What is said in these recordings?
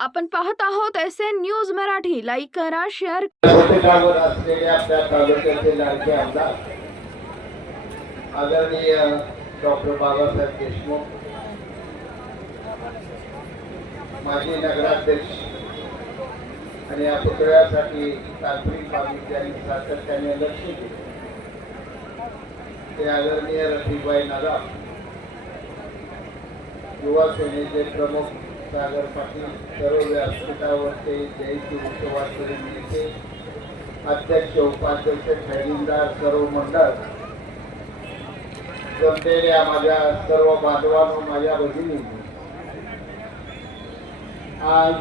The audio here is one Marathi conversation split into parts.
आपण पाहत आहोत S N news Marathi. Like करा शेअर असलेले आपल्या तालुक्याचे लाडके आमदार आदरणीय डॉक्टर बाबासाहेब देशमुख माजी नगराध्यक्ष आणि या पुतळ्यासाठी तांत्रिक बाबी त्यांनी सातत्याने लक्ष दिले ते आदरणीय रफिकबाई नादा युवा सेनेचे प्रमुख सागर पाटील सर्व व्यासपीठावरचे जयंती उत्सवाचे नेते अध्यक्ष उपाध्यक्ष खैरीदार सर्व मंडळ. जमलेल्या माझ्या सर्व बांधवांनो माझ्या भगिनी आज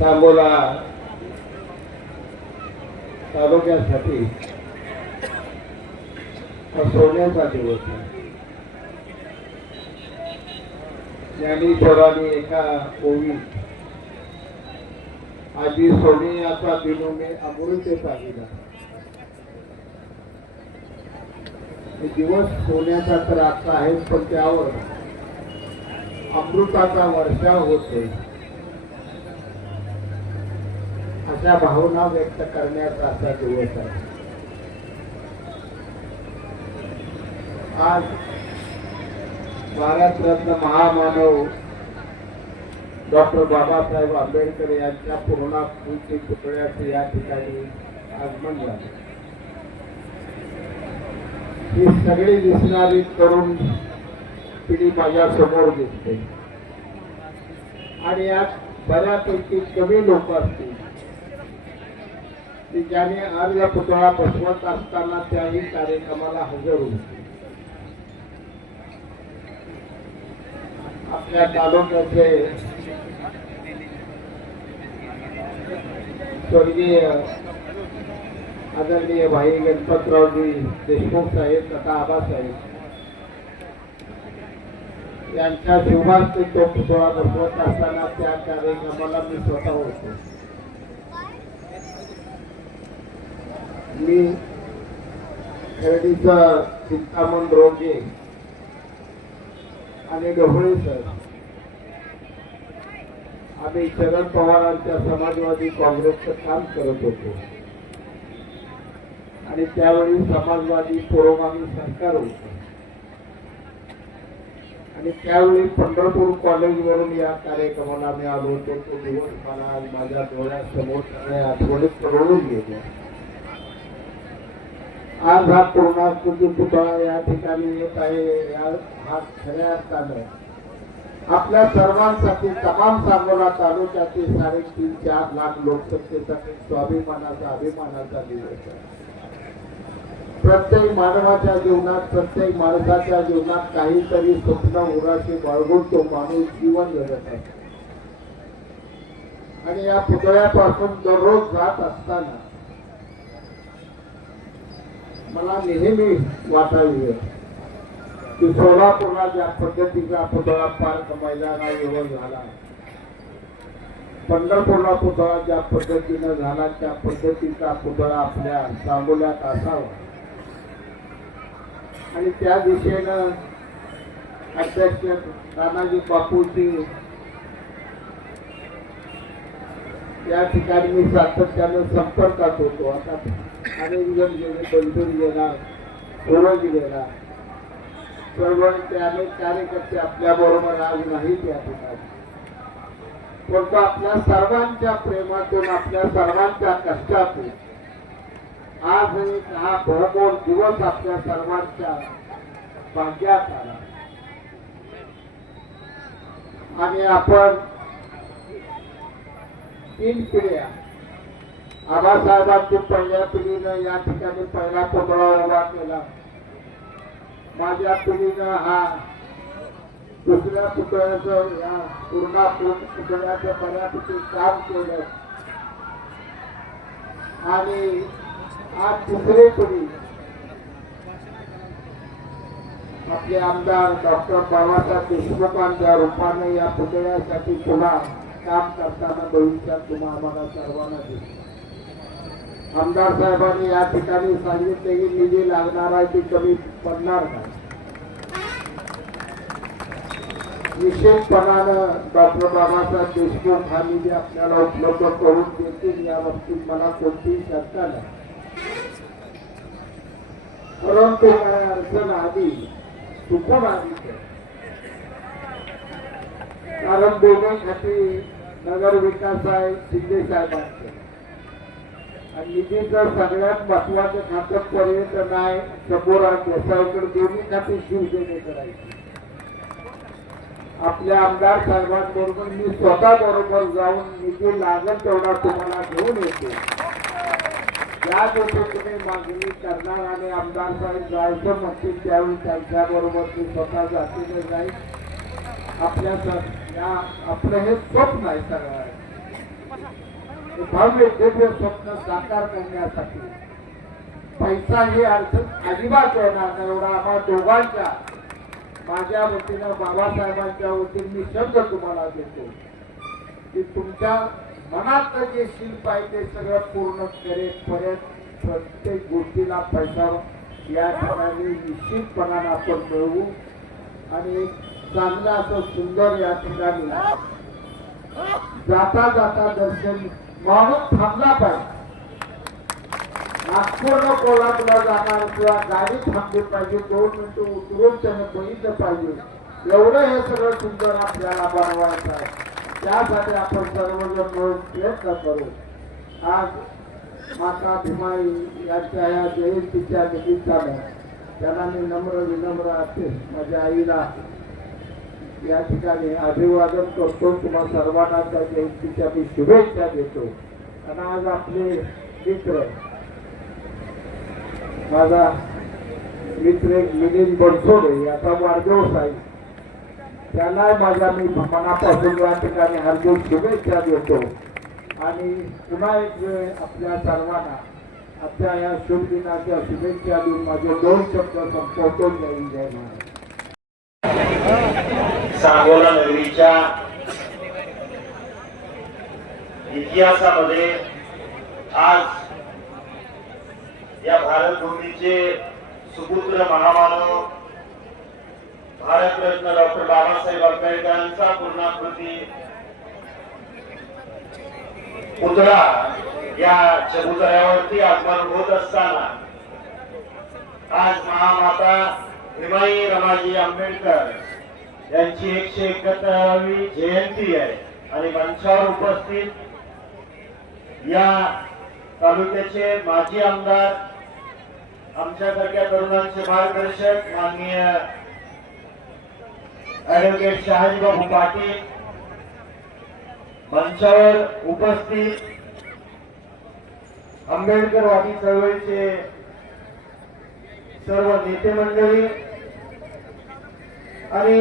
सांगोला तालुक्यासाठी हा सोन्याचा दिवस आहे. ज्ञानी ज्ञानेश्वराने एका ओवीत आजी सोनियाचा दिनोने अमृत पाहिला दिवस सोन्याचा तर आता आहे पण त्यावर अमृताचा वर्षा होते. अशा भावना व्यक्त करण्याचा असा दिवस आहे. आज भारतरत्न महामानव डॉक्टर बाबासाहेब आंबेडकर यांच्या पूर्णाकृती पुतळ्याचे या ठिकाणी आगमन झाले. ही सगळी दिसणारी तरुण पिढी माझ्यासमोर दिसते. आणि यात बऱ्यापैकी कमी लोक असतील. की ज्याने अर्ज पुतळा बसवत असताना त्याही कार्यक्रमाला हजर होते. आपल्या तालुक्याचे स्वर्गीय आदरणीय भाई गणपतरावजी देशमुख साहेब तथा आबासाहेब यांच्या शिवभास्ते तो पुतळा बसवत असताना त्या कार्यक्रमाला मी स्वतः होतो. मी खरेदीचा चिंतामण रोगे आणि ढोबळे सर. आम्ही शरद पवारांच्या समाजवादी काँग्रेसचं काम करत होतो. आणि त्यावेळी समाजवादी पुरोगामी सरकार होतं. आणि त्यावेळी पंढरपूर कॉलेजवरून या कार्यक्रमाला मी आलो होतो. तो दिवस मला माझ्या डोळ्यासमोर सगळ्या आठवणीत रोडून गेल्या. आज हा पूर्णाकृती पुतळा या ठिकाणी येत आहे हा खऱ्या अर्थानं आपल्या सर्वांसाठी तमाम सांगोला तालुक्यातील साडेतीन चार लाख लोकसंख्येसाठी स्वाभिमानाचा अभिमानाचा दिवस आहे. प्रत्येक मानवाच्या जीवनात प्रत्येक माणसाच्या जीवनात काहीतरी स्वप्न उराशी बाळगून तो माणूस जीवन जगत आहे. आणि या पुतळ्यापासून दररोज जात असताना मला नेहमी वाटावी की सोलापूरला ज्या पद्धतीचा पुतळा पार्क मैदाना येऊन झाला. पंढरपूरला पुतळा ज्या पद्धतीनं झाला त्या पद्धतीचा पुतळा आपल्या सांगोल्यात असावा. आणि त्या दिशेनं अध्यक्ष तानाजी बापूजी या ठिकाणी मी सातत्यानं संपर्कात होतो. आता अनेक जण गेले बंधून गेला सूरज गेला. चळवळीचे अनेक कार्यकर्ते आपल्या बरोबर आज नाही त्या ठिकाणी. परंतु आपल्या सर्वांच्या प्रेमातून आपल्या सर्वांच्या कष्टातून आज एक हा भरभोर दिवस आपल्या सर्वांच्या भाग्यात आला. आणि आपण तीन पिढ्या आबासाहेबांची पहिल्या पिढीनं या ठिकाणी पहिला पुतळा उभा केला. माझ्या पिढीनं हा दुसऱ्या पुतळ्याचं या पूर्णा पुतळ्याचं बऱ्यापैकी काम केलं. आणि आज तिसरी पिढी आपले आमदार डॉक्टर बाबासाहेब देशमुखांच्या रूपाने या पुतळ्यासाठी पुन्हा काम करताना भविष्यात तुम्हा आम्हाला सर्वांना दिसतो आमदार साहेबांनी या ठिकाणी सांगितले की निधी लागणार आहे ती कमी पडणार नाही. विशेषपणानं डॉक्टर बाबासाहेब देशमुख हा निधी आपल्याला उपलब्ध करून देतील या बाबतीत मला कोणतीही शंका नाही. परंतु काय अडचण आली चुकून आली कारण दोन्ही खाती नगर विकास आहे शिंदे साहेबांचे. आणि निधीचं सगळ्यात महत्वाचं खातं पर्यटन आहे समोर आहे देसाईकडे दोन्ही खाते शिवसेने आहे आपल्या आमदार साहेबांबरोबर मी स्वतः बरोबर जाऊन निधी लागेल तेवढा तुम्हाला घेऊन येतो. ज्या जसं तुम्ही मागणी करणार आणि आमदार साहेब जायचं म्हणतील त्यावेळी त्यांच्याबरोबर मी स्वतः जातीने जाईल आपल्या आपलं हे स्वप्न आहे सगळं. भव्य दिव्य स्वप्न साकार करण्यासाठी. पैसा ही अडचण अजिबात येणार नाही. एवढा आम्हा दोघांच्या माझ्या वतीनं बाबासाहेबांच्या वतीने मी शब्द तुम्हाला देतो. की तुमच्या मनात जे शिल्प आहे ते सगळं पूर्ण करेपर्यंत प्रत्येक गोष्टीला पैसा या ठिकाणी निश्चितपणानं आपण मिळवू. आणि चांगलं असं सुंदर या ठिकाणी जाता जाता दर्शन माणूस थांबला पाहिजे नागपूरनं कोल्हापूरला जाणार किंवा गाडी थांबली पाहिजे दोन मिनिटं उतरून त्याने बघितलं पाहिजे. एवढं हे सगळं सुंदर आपल्याला बनवायचं आहे. त्यासाठी आपण सर्वजण मिळून प्रयत्न करू. आज माता भीमाई यांच्या या जयंतीच्या निमित्तानं त्यांना मी नम्र विनम्र असे माझ्या आईला या ठिकाणी अभिवादन करतो. तुम्हा सर्वांना त्या जयंतीच्या मी शुभेच्छा देतो. आणि आज आपले मित्र माझा मित्र एक मिलिंद बनसोडे याचा वाढदिवस आहे. त्यांना माझ्या मी मनापासून या ठिकाणी हार्दिक शुभेच्छा देतो. आणि पुन्हा एक वेळ आपल्या सर्वांना आजच्या या शुभ दिनाच्या शुभेच्छा देऊन माझे दोन शब्द संपवतो. जय जय महाराज सांगोला नगरीच्या इतिहासामध्ये आज या भारत भूमीचे सुपुत्र महामानव भारतरत्न डॉक्टर बाबासाहेब आंबेडकरांचा पूर्णाकृती पुतळा या चबुतऱ्यावरती आगमन होत असताना आज महामाता हिमाई रमाजी आंबेडकर यांची एकशे एकाहत्तरावी जयंती आहे. आणि मंचावर उपस्थित या तालुक्याचे माजी आमदार आमच्यासारख्या तरुणांचे मार्गदर्शक माननीय ऍडव्होकेट शहाजीबाबू पाटील मंचावर उपस्थित आंबेडकर आंबेडकरवादी चळवळीचे सर्व नेते मंडळी आणि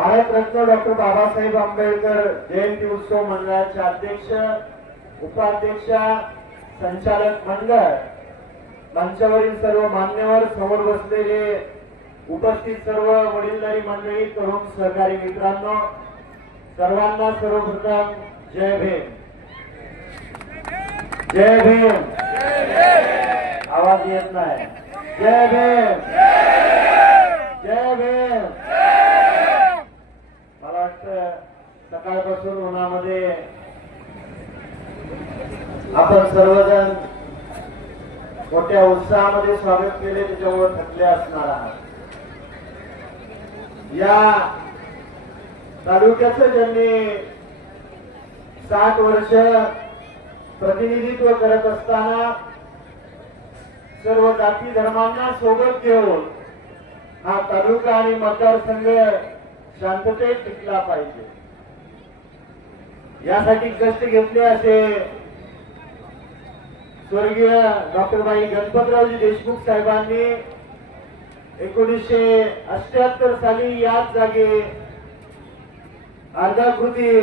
भारतरत्न डॉक्टर बाबासाहेब आंबेडकर जयंती उत्सव मंडळाचे अध्यक्ष उपाध्यक्ष संचालक मंडळ मंचावरील सर्व मान्यवर समोर बसलेले उपस्थित सर्व वडीलधारी मंडळी तरुण सहकारी मित्रांनो सर्वांना सर्वप्रथम जय भीम. जय भीम. आवाज येत नाही. जय भीम जय भीम मला वाटतं सकाळपासून उन्हामध्ये आपण सर्वजण मोठ्या उत्साहामध्ये स्वागत केले त्याच्यामुळे थकले असणार आहात. या तालुक्याचं ज्यांनी साठ वर्ष प्रतिनिधित्व करत असताना सर्व जाती धर्मांना सोबत घेऊन हा तालुका आणि मतदारसंघ शांततेत टिकला पाहिजे. यासाठी कष्ट घेतले असे स्वर्गीय डॉक्टर बाई गणपतरावजी देशमुख साहेबांनी एकोणीसशे अष्ट्याहत्तर साली याच जागे अर्धाकृती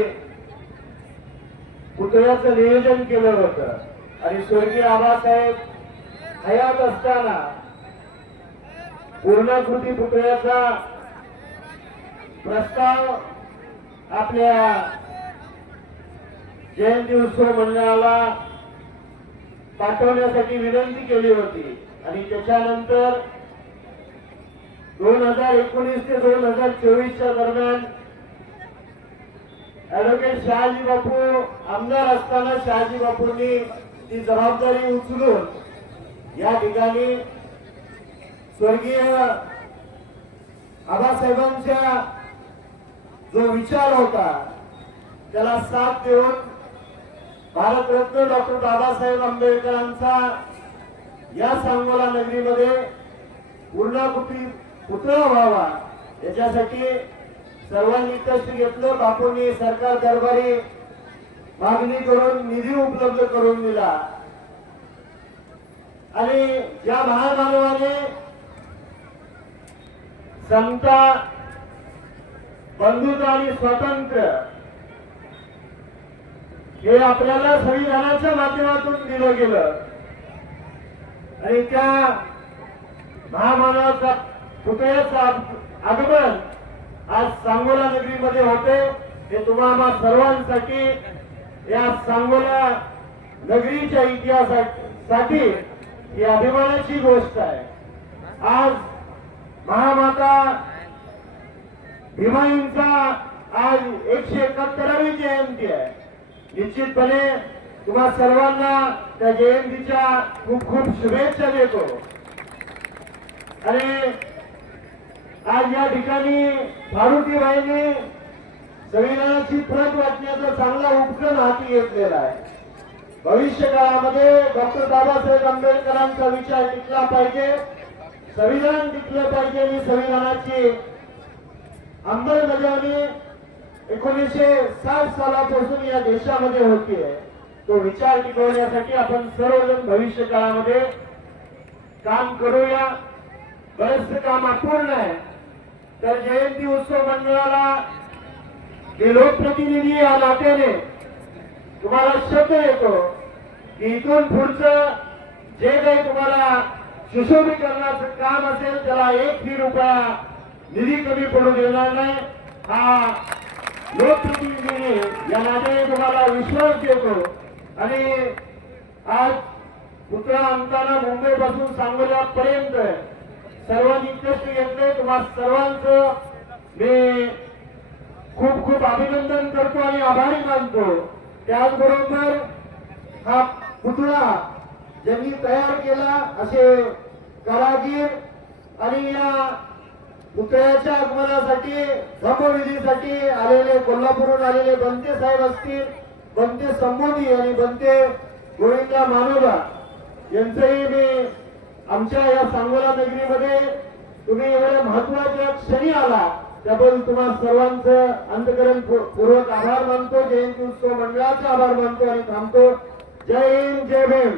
पुतळ्याचं नियोजन केलं होतं. आणि स्वर्गीय आबासाहेब हयात असताना पूर्णाकृती पुतळ्याचा प्रस्ताव आपल्या जयंती उत्सव मंडळाला पाठवण्यासाठी विनंती केली होती. आणि त्याच्यानंतर दोन हजार एकोणीस ते दोन हजार चोवीसच्या दरम्यान ऍडव्होकेट शहाजी बापू आमदार असताना शहाजी बापूंनी ती जबाबदारी उचलून या ठिकाणी स्वर्गीय आबासाहेबांचा जो विचार होता त्याला साथ देऊन भारतरत्न डॉक्टर बाबासाहेब आंबेडकरांचा या सांगोला नगरीमध्ये पूर्णाकृती पुतळा व्हावा. याच्यासाठी सर्वांनी कष्ट घेतलं. बापूंनी सरकार दरबारी मागणी करून निधी उपलब्ध करून दिला. आणि ज्या महामानवाने समता बंधुता आणि स्वातंत्र्य हे आपल्याला संविधानाच्या माध्यमातून दिलं गेलं. आणि त्या महामानवाचा पुतळ्याचं आगमन आज सांगोला नगरीमध्ये होते. हे तुम्हाला सर्वांसाठी या सांगोला नगरीच्या इतिहासासाठी ही अभिमानाची गोष्ट आहे. आज महामाता भीमाईंचा आज एकशे एकाहत्तरावी जयंती आहे. निश्चितपणे तुम्हा सर्वांना त्या जयंतीच्या खूप खूप शुभेच्छा देतो. आणि आज या ठिकाणी मारुतीबाईंनी संविधानाची प्रत वाचण्याचा चांगला उपक्रम हाती घेतलेला आहे. भविष्य काळामध्ये डॉक्टर बाबासाहेब आंबेडकरांचा विचार टिकला पाहिजे संविधान टिकलं पाहिजे आणि संविधानाची अंमलबजावणी एकोणीसशे साठ सालापासून या देशामध्ये होतीये. तो विचार टिकवण्यासाठी आपण सर्वजण भविष्य काळामध्ये काम करूया. बरेचसे काम अपूर्ण आहे. तर जयंती उत्सव मंडळाला जे लोकप्रतिनिधी या नात्याने तुम्हाला शब्द येतो की इथून पुढचं जे काही तुम्हाला सुशोभीकरणाचं काम असेल त्याला एक ही रुपया निधी कमी पडू देणार नाही. हा लोकप्रतिनिधीने या नात्याने तुम्हाला विश्वास देतो. आणि आज पुतळा आणताना मुंबईपासून सांगोल्यापर्यंत सर्वांनी कष्ट घेतले तुम्हा सर्वांचं मी खूप खूप अभिनंदन करतो आणि आभारी मानतो. त्याचबरोबर हा पुतळा ज्यांनी तयार केला असे कारागीर आणि या पुतळ्याच्या आगमनासाठी धर्मविधीसाठी आलेले कोल्हापूरहून आलेले बनते साहेब असतील बनते संबोधी आणि बनते गोविंदा मानोबा यांचंही मी आमच्या या सांगोला नगरीमध्ये तुम्ही एवढ्या महत्त्वाच्या क्षणी आला त्याबद्दल तुम्हा सर्वांचं अंतकरण पूर्वक आभार मानतो जयंती उत्सव मंडळाचे आभार मानतो आणि थांबतो. जय हिंद जय भीम.